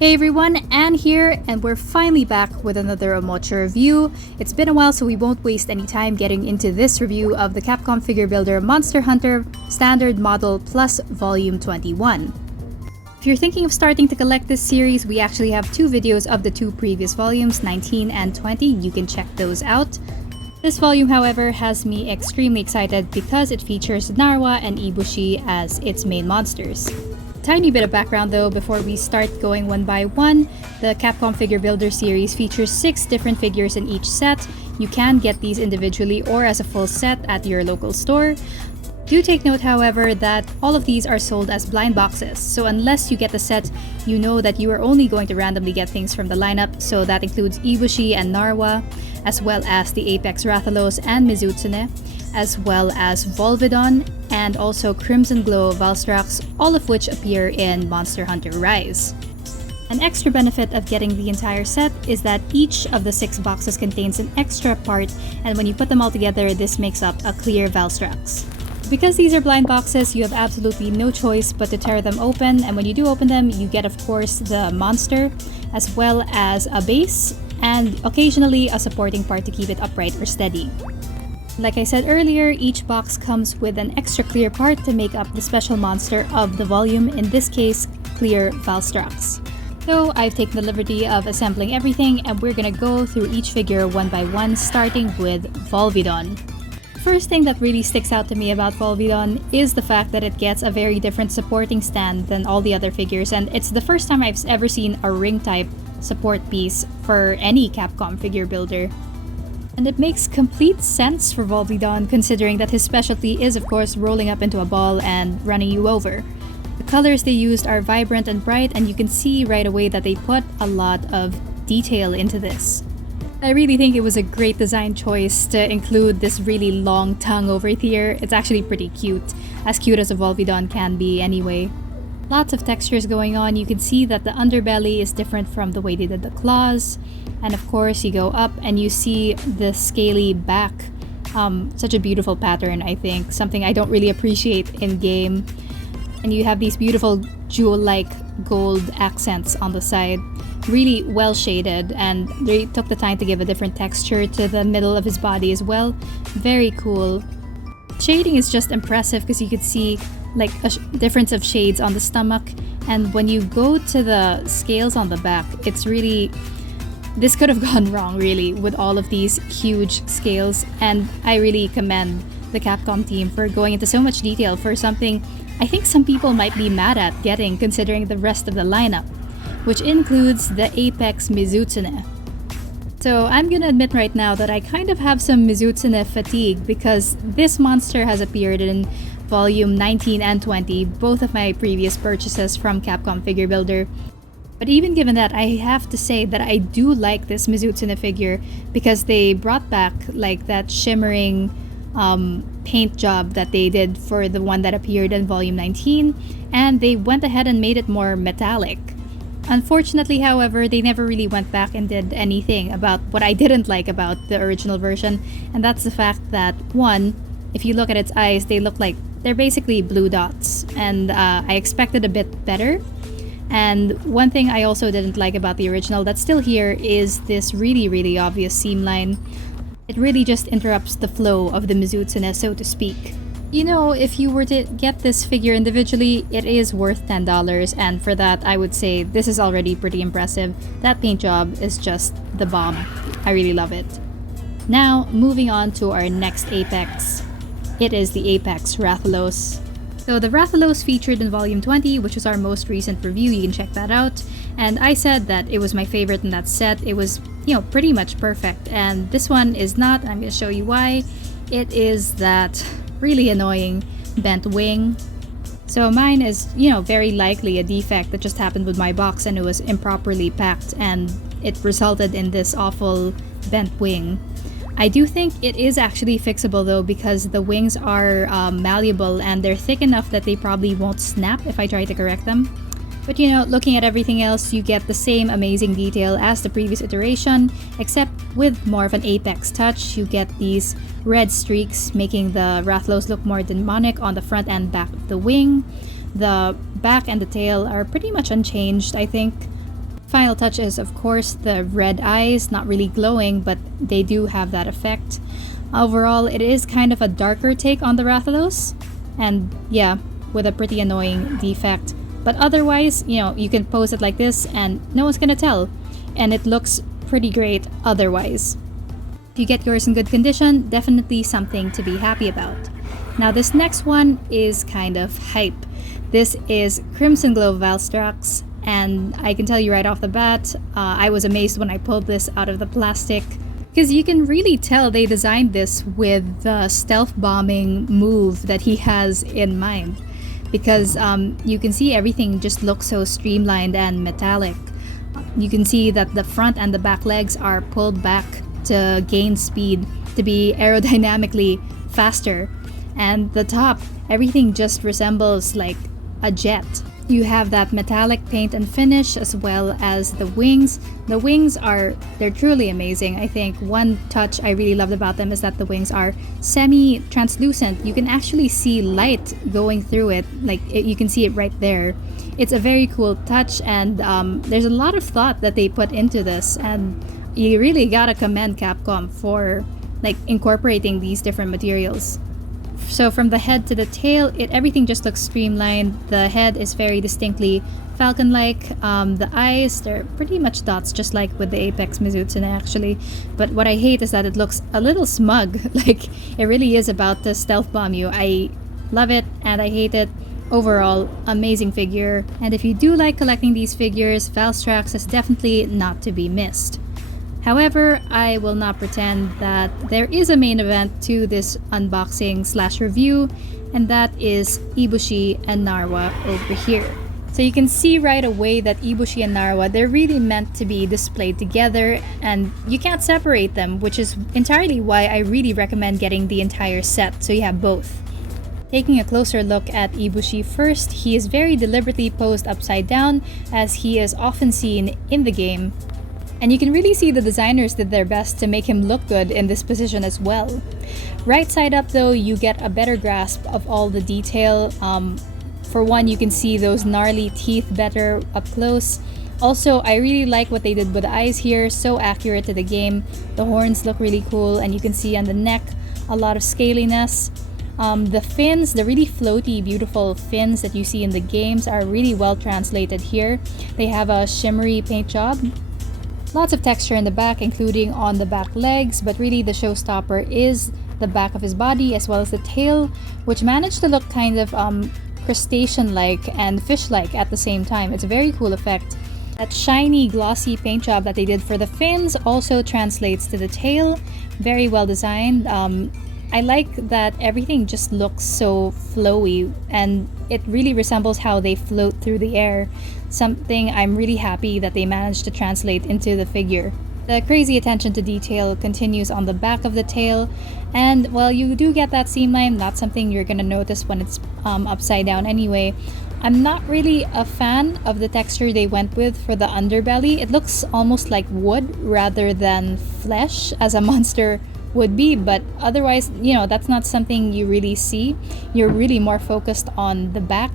Hey everyone, Anne here, and we're finally back with another Omocha review. It's been a while, so we won't waste any time getting into this review of the Capcom figure builder Monster Hunter Standard Model Plus Volume 21. If you're thinking of starting to collect this series, we actually have two videos of the two previous volumes, 19 and 20. You can check those out. This volume, however, has me extremely excited because it features Narwa and Ibushi as its main monsters. Tiny bit of background though before we start going one by one. The Capcom Figure Builder series features 6 different figures in each set. You can get these individually or as a full set at your local store. Do take note, however, that all of these are sold as blind boxes, so unless you get the set, you know that you are only going to randomly get things from the lineup, so that includes Ibushi and Narwa, as well as the Apex Rathalos and Mizutsune, as well as Volvidon, and also Crimson Glow Valstrax, all of which appear in Monster Hunter Rise. An extra benefit of getting the entire set is that each of the 6 boxes contains an extra part, and when you put them all together, this makes up a clear Valstrax. Because these are blind boxes, you have absolutely no choice but to tear them open, and when you do open them, you get, of course, the monster, as well as a base, and occasionally a supporting part to keep it upright or steady. Like I said earlier, each box comes with an extra clear part to make up the special monster of the volume, in this case, clear Valstrax. So I've taken the liberty of assembling everything, and we're gonna go through each figure one by one, starting with Volvidon. First thing that really sticks out to me about Volvidon is the fact that it gets a very different supporting stand than all the other figures, and it's the first time I've ever seen a ring type support piece for any Capcom figure builder. And it makes complete sense for Volvidon, considering that his specialty is of course rolling up into a ball and running you over. The colors they used are vibrant and bright, and you can see right away that they put a lot of detail into this. I really think it was a great design choice to include this really long tongue over here. It's actually pretty cute as a Volvidon can be anyway. Lots of textures going on. You can see that the underbelly is different from the way they did the claws. And of course, you go up and you see the scaly back. Such a beautiful pattern, I think. Something I don't really appreciate in game. And you have these beautiful jewel-like gold accents on the side. Really well shaded, and they took the time to give a different texture to the middle of his body as well. Very cool. Shading is just impressive because you could see like a difference of shades on the stomach, and when you go to the scales on the back, it's really... This could have gone wrong really with all of these huge scales, and I really commend the Capcom team for going into so much detail for something I think some people might be mad at getting considering the rest of the lineup, which includes the Apex Mizutsune. So I'm gonna admit right now that I kind of have some Mizutsune fatigue because this monster has appeared in volume 19 and 20, both of my previous purchases from Capcom Figure Builder. But even given that, I have to say that I do like this Mizutsune figure because they brought back like that shimmering paint job that they did for the one that appeared in volume 19, and they went ahead and made it more metallic. Unfortunately, however, they never really went back and did anything about what I didn't like about the original version, and that's the fact that, one, if you look at its eyes, they look like they're basically blue dots, and I expected a bit better. And one thing I also didn't like about the original that's still here is this really obvious seam line. It really just interrupts the flow of the Mizutsune, so to speak. You know, if you were to get this figure individually, it is worth $10, and for that, I would say this is already pretty impressive. That paint job is just the bomb. I really love it. Now, moving on to our next Apex. It is the Apex Rathalos. So the Rathalos featured in Volume 20, which was our most recent review, you can check that out. And I said that it was my favorite in that set. It was, pretty much perfect. And this one is not, and I'm going to show you why. It is that really annoying bent wing. So mine is, very likely a defect that just happened with my box and it was improperly packed and it resulted in this awful bent wing. I do think it is actually fixable though because the wings are malleable and they're thick enough that they probably won't snap if I try to correct them. But looking at everything else, you get the same amazing detail as the previous iteration, except with more of an Apex touch. You get these red streaks, making the Rathalos look more demonic on the front and back of the wing. The back and the tail are pretty much unchanged, I think. Final touch is, of course, the red eyes, not really glowing, but they do have that effect. Overall, it is kind of a darker take on the Rathalos, and yeah, with a pretty annoying defect. But otherwise, you can pose it like this and no one's gonna tell, and it looks pretty great otherwise. If you get yours in good condition, definitely something to be happy about. Now this next one is kind of hype. This is Crimson Glow Valstrax, and I can tell you right off the bat, I was amazed when I pulled this out of the plastic, because you can really tell they designed this with the stealth bombing move that he has in mind, because you can see everything just looks so streamlined and metallic. You can see that the front and the back legs are pulled back to gain speed, to be aerodynamically faster, and the top, everything just resembles like a jet. You have that metallic paint and finish, as well as the wings. The wings they're truly amazing. I think one touch I really loved about them is that the wings are semi-translucent. You can actually see light going through it, you can see it right there. It's a very cool touch, and there's a lot of thought that they put into this, and you really gotta commend Capcom for incorporating these different materials. So from the head to the tail, everything just looks streamlined. The head is very distinctly falcon-like. The eyes, they're pretty much dots, just like with the Apex Mizutsune actually. But what I hate is that it looks a little smug. It really is about to stealth bomb you. I love it and I hate it. Overall, amazing figure. And if you do like collecting these figures, Valstrax is definitely not to be missed. However, I will not pretend that there is a main event to this unboxing/review, and that is Ibushi and Narwa over here. So you can see right away that Ibushi and Narwa, they're really meant to be displayed together, and you can't separate them, which is entirely why I really recommend getting the entire set, so you have both. Taking a closer look at Ibushi first, he is very deliberately posed upside down, as he is often seen in the game. And you can really see the designers did their best to make him look good in this position as well. Right side up though, you get a better grasp of all the detail. For one, you can see those gnarly teeth better up close. Also, I really like what they did with the eyes here, so accurate to the game. The horns look really cool, and you can see on the neck a lot of scaliness. The fins, the really floaty, beautiful fins that you see in the games are really well translated here. They have a shimmery paint job. Lots of texture in the back, including on the back legs, but really the showstopper is the back of his body as well as the tail, which managed to look kind of crustacean-like and fish-like at the same time. It's a very cool effect. That shiny, glossy paint job that they did for the fins also translates to the tail. Very well designed. I like that everything just looks so flowy, and it really resembles how they float through the air. Something I'm really happy that they managed to translate into the figure. The crazy attention to detail continues on the back of the tail, and while you do get that seam line, not something you're gonna notice when it's upside down anyway. I'm not really a fan of the texture they went with for the underbelly. It looks almost like wood rather than flesh, as a monster would be, but otherwise, that's not something you really see. You're really more focused on the back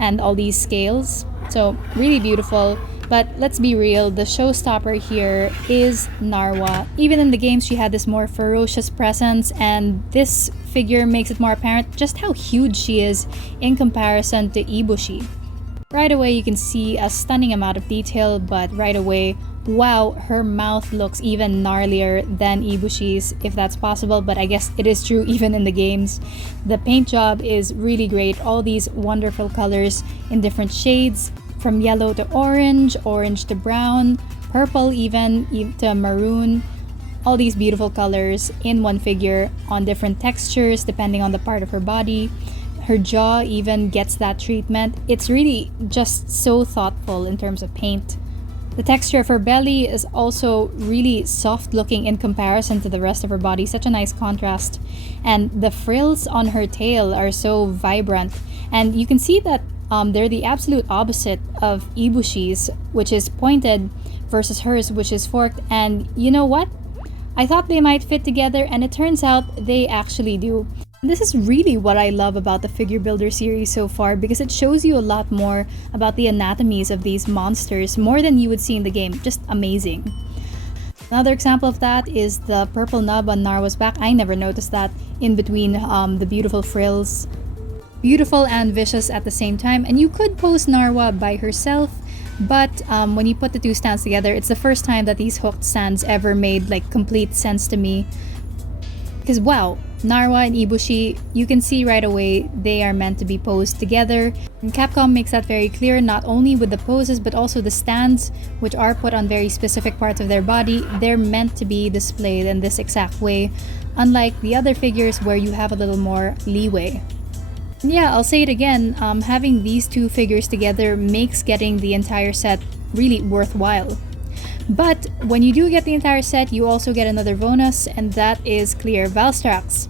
and all these scales. So really beautiful, but let's be real, the showstopper here is Narwa. Even in the games, she had this more ferocious presence, and this figure makes it more apparent just how huge she is in comparison to Ibushi. Right away, you can see a stunning amount of detail, but right away, wow, her mouth looks even gnarlier than Ibushi's, if that's possible, but I guess it is true even in the games. The paint job is really great, all these wonderful colors in different shades, from yellow to orange, orange to brown, purple even to maroon. All these beautiful colors in one figure on different textures depending on the part of her body. Her jaw even gets that treatment. It's really just so thoughtful in terms of paint. The texture of her belly is also really soft looking in comparison to the rest of her body, such a nice contrast. And the frills on her tail are so vibrant. And you can see that they're the absolute opposite of Ibushi's, which is pointed, versus hers, which is forked. And you know what? I thought they might fit together, and it turns out they actually do. This is really what I love about the figure builder series so far, because it shows you a lot more about the anatomies of these monsters, more than you would see in the game. Just amazing. Another example of that is the purple nub on Narwa's back. I never noticed that in between the beautiful frills. Beautiful and vicious at the same time. And you could pose Narwa by herself, but when you put the two stands together, it's the first time that these hooked stands ever made like complete sense to me. Because wow, Narwa and Ibushi, you can see right away they are meant to be posed together. And Capcom makes that very clear, not only with the poses but also the stands, which are put on very specific parts of their body. They're meant to be displayed in this exact way, unlike the other figures where you have a little more leeway. And yeah, I'll say it again, having these two figures together makes getting the entire set really worthwhile. But when you do get the entire set, you also get another bonus, and that is clear Valstrax.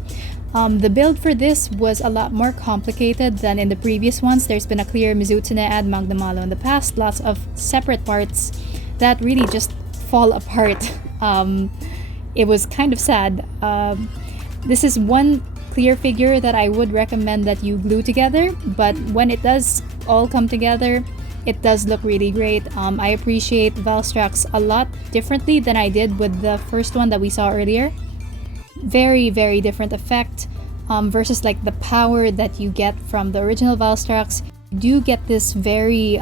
The build for this was a lot more complicated than in the previous ones. There's been a clear Mizutsune and Magdamalo in the past, lots of separate parts that really just fall apart. It was kind of sad. This is one clear figure that I would recommend that you glue together, but when it does all come together, it does look really great. I appreciate Valstrax a lot differently than I did with the first one that we saw earlier. Very, very different effect versus like the power that you get from the original Valstrax. You do get this very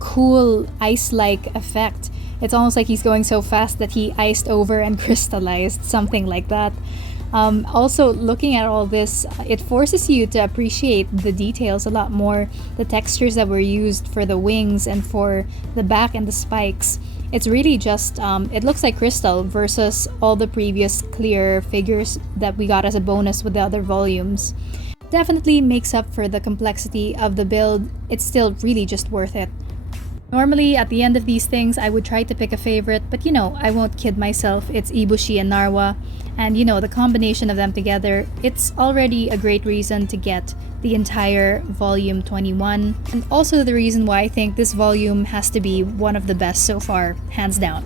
cool ice-like effect. It's almost like he's going so fast that he iced over and crystallized, something like that. Also, looking at all this, it forces you to appreciate the details a lot more. The textures that were used for the wings and for the back and the spikes. It's really just, it looks like crystal versus all the previous clear figures that we got as a bonus with the other volumes. Definitely makes up for the complexity of the build. It's still really just worth it. Normally, at the end of these things, I would try to pick a favorite, but you know, I won't kid myself. It's Ibushi and Narwa, and you know, the combination of them together, it's already a great reason to get the entire volume 21, and also the reason why I think this volume has to be one of the best so far, hands down.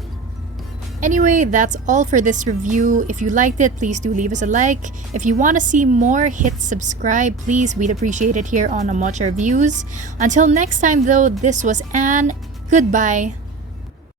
Anyway, that's all for this review. If you liked it, please do leave us a like. If you want to see more, hit subscribe, please. We'd appreciate it here on Omocha Reviews. Until next time though, this was Anne. Goodbye.